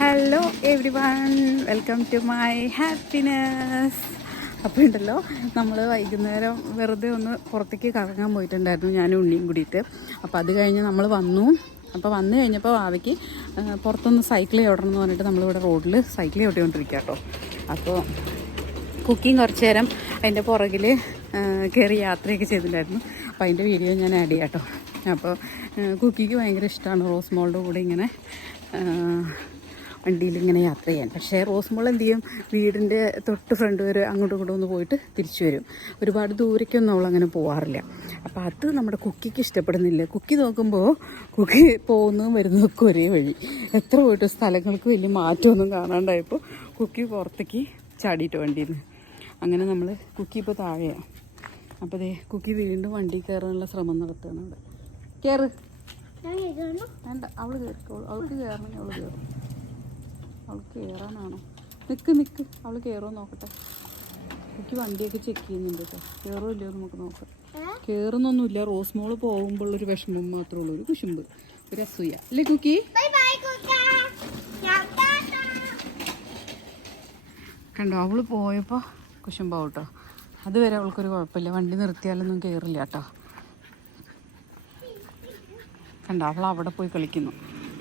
Hello everyone, welcome to my happiness. അപ്പോൾ ഉണ്ടല്ലോ, നമ്മൾ വൈകുന്നേരം വെറുതെ ഒന്ന് പുറത്തേക്ക് കറങ്ങാൻ പോയിട്ടുണ്ടായിരുന്നു, ഞാനും ഉണ്ണിയും കൂടിയിട്ട്. അപ്പോൾ അത് കഴിഞ്ഞ് നമ്മൾ വന്നു. അപ്പോൾ വന്നു കഴിഞ്ഞപ്പോൾ ഭാവിക്ക് പുറത്തൊന്ന് സൈക്കിൾ ചവിടണം എന്ന് പറഞ്ഞിട്ട് നമ്മളിവിടെ റോഡിൽ സൈക്കിൾ ചവിട്ടിക്കൊണ്ടിരിക്കുക കേട്ടോ. അപ്പോൾ കുക്കിങ് കുറച്ച് നേരം അതിൻ്റെ പുറകിൽ കയറി യാത്രയൊക്കെ ചെയ്തിട്ടുണ്ടായിരുന്നു. അപ്പോൾ അതിൻ്റെ വീഡിയോ ഞാൻ ആഡ് ചെയ്യാം കേട്ടോ. അപ്പോൾ കുക്കിക്ക് ഭയങ്കര ഇഷ്ടമാണ് റോസ് മോളുടെ കൂടെ ഇങ്ങനെ വണ്ടിയിൽ ഇങ്ങനെ യാത്ര ചെയ്യാൻ. പക്ഷേ റോസ് മോൾ എന്ത് ചെയ്യും, വീടിൻ്റെ തൊട്ട് ഫ്രണ്ട് വരെ അങ്ങോട്ടും ഇങ്ങോട്ടും ഒന്ന് പോയിട്ട് തിരിച്ചു വരും. ഒരുപാട് ദൂരേക്കൊന്നും അവളങ്ങനെ പോകാറില്ല. അപ്പോൾ അത് നമ്മുടെ കുക്കിക്ക് ഇഷ്ടപ്പെടുന്നില്ല. കുക്കി നോക്കുമ്പോൾ കുക്കി പോകുന്നതും വരുന്നതൊക്കെ ഒരേ വഴി. എത്ര പോയിട്ട് സ്ഥലങ്ങൾക്ക് വലിയ മാറ്റമൊന്നും കാണാണ്ടായപ്പോൾ കുക്കി പുറത്തേക്ക് ചാടിയിട്ട് വണ്ടിയിൽ നിന്ന്. അങ്ങനെ നമ്മൾ കുക്കി ഇപ്പോൾ താഴെയാണ്. അപ്പോൾ അതേ കുക്കി വീണ്ടും വണ്ടി കയറാനുള്ള ശ്രമം നടത്തുകയാണ്. അവിടെ കയറ്, വേണ്ട, അവൾ കയറിക്കോളൂ. അവൾക്ക് കയറണമെങ്കിൽ അവൾ കയറും. അവൾക്ക് കയറാനാണോ? നിൽക്ക്, അവൾ കയറുമോ നോക്കട്ടെ. കുക്കി വണ്ടിയൊക്കെ ചെക്ക് ചെയ്യുന്നുണ്ട് കേട്ടോ. കയറോ ഇല്ലയോ നമുക്ക് നോക്കാം. കയറുന്നൊന്നുമില്ല. റോസ് മോള് പോകുമ്പോഴുള്ളൊരു വിഷമം മാത്രമേ ഉള്ളൂ, ഒരു കുശുമ്പ്, ഒരു അസൂയ അല്ലേ കുക്കി? കണ്ടോ, അവൾ പോയപ്പോൾ കുശുമ്പാവും കേട്ടോ. അതുവരെ അവൾക്കൊരു കുഴപ്പമില്ല, വണ്ടി നിർത്തിയാലൊന്നും കയറില്ല കേട്ടോ. കണ്ടോ, അവൾ അവിടെ പോയി കളിക്കുന്നു.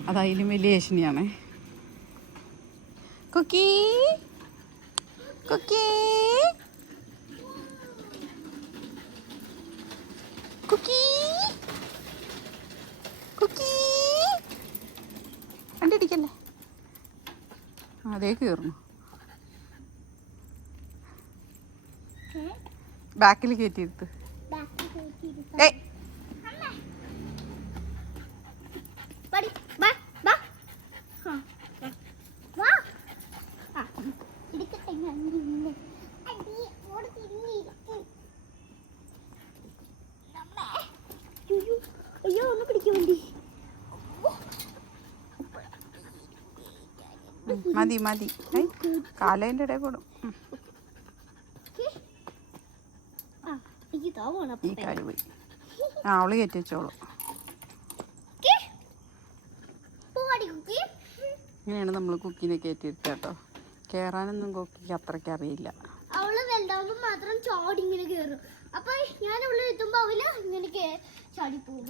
അതതിലും വലിയ ഏഷണിയാണേ. കുക്കി കുക്കി കുക്കി കുക്കി കണ്ടിരിക്കല്ലേ, അതേ കയറുന്നു. ബാക്കിൽ കയറ്റിയിരുത്ത്. മതി മതി, കാലേൻ്റെ ഇടയിൽ കൂടും. ഈ കാല് പോയി. അവള് കയറ്റി വെച്ചോളൂ. ഇങ്ങനെയാണ് നമ്മൾ കുക്കിനെ കയറ്റിയിരുത്തുക കേട്ടോ. കയറാനൊന്നും കുക്കിക്ക് അത്രയ്ക്ക് അറിയില്ല. അവള് വലുതാവുമ്പോ മാത്രം ചാടി ഇങ്ങനെ കയറും. അപ്പൊ ഞാൻ ഉള്ളിൽ എത്തുമ്പോ അവല് ഇങ്ങനെ ചാടി പോകും.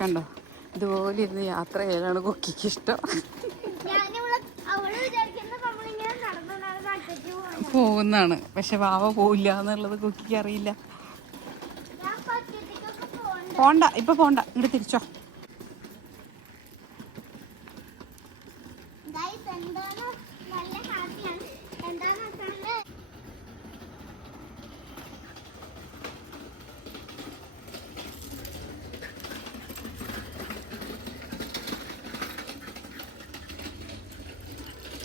കണ്ടോ, ഇതുപോലെ ഇരുന്ന് യാത്ര ചെയ്യാനാണ് കുക്കിക്ക് ഇഷ്ടം. പോകുന്നതാണ്, പക്ഷെ വാവ പോവില്ല എന്നുള്ളത് കുക്കിക്ക് അറിയില്ല. പോണ്ട, ഇപ്പൊ പോണ്ട, ഇങ്ങോട്ട് തിരിച്ചോ.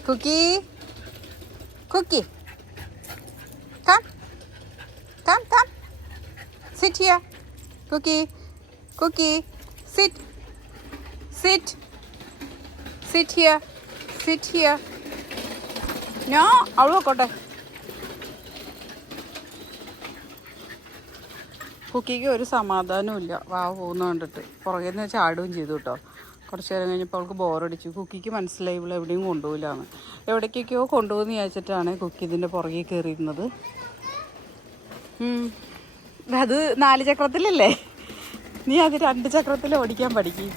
Kuki Kuki, come come come, sit here. Cookie, Cookie, sit, sit, sit here, sit here. No, അവള് വെക്കോട്ടെ. കുക്കിക്ക് ഒരു സമാധാനവും ഇല്ല, വാവ പോകുന്ന കണ്ടിട്ട്. പുറകെ നിന്ന് ചാടുകയും ചെയ്തു കേട്ടോ. കുറച്ച് നേരം കഴിഞ്ഞപ്പോൾ അവൾക്ക് ബോറടിച്ചു. കുക്കിക്ക് മനസ്സിലായി ഇവളെ എവിടെയും കൊണ്ടുപോകില്ലാന്ന്. എവിടേക്കൊക്കെയോ കൊണ്ടുപോകുമെന്ന് വിചാരിച്ചിട്ടാണ് കുക്കി ഇതിൻ്റെ പുറകെ കയറിയിരുന്നത്. അത് 4 ചക്രത്തിലല്ലേ, നീ അത് 2 ചക്രത്തിൽ ഓടിക്കാൻ പഠിക്കും.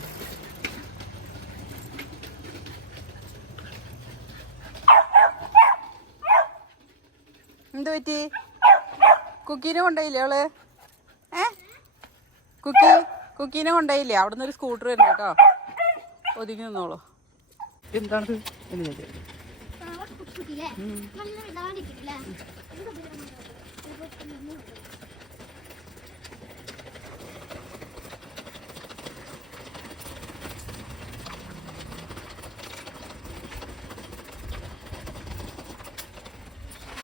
എന്ത് പറ്റി? കുക്കീനെ കൊണ്ടുപോയില്ലേ അവള്? കുക്കീനെ കൊണ്ടുപോയില്ലേ? അവിടെ നിന്ന് ഒരു സ്കൂട്ടർ വരുന്നു കേട്ടോ, ഒതുങ്ങി നിന്നോളൂ. എന്താണത് എന്ന് ചോദിച്ചു.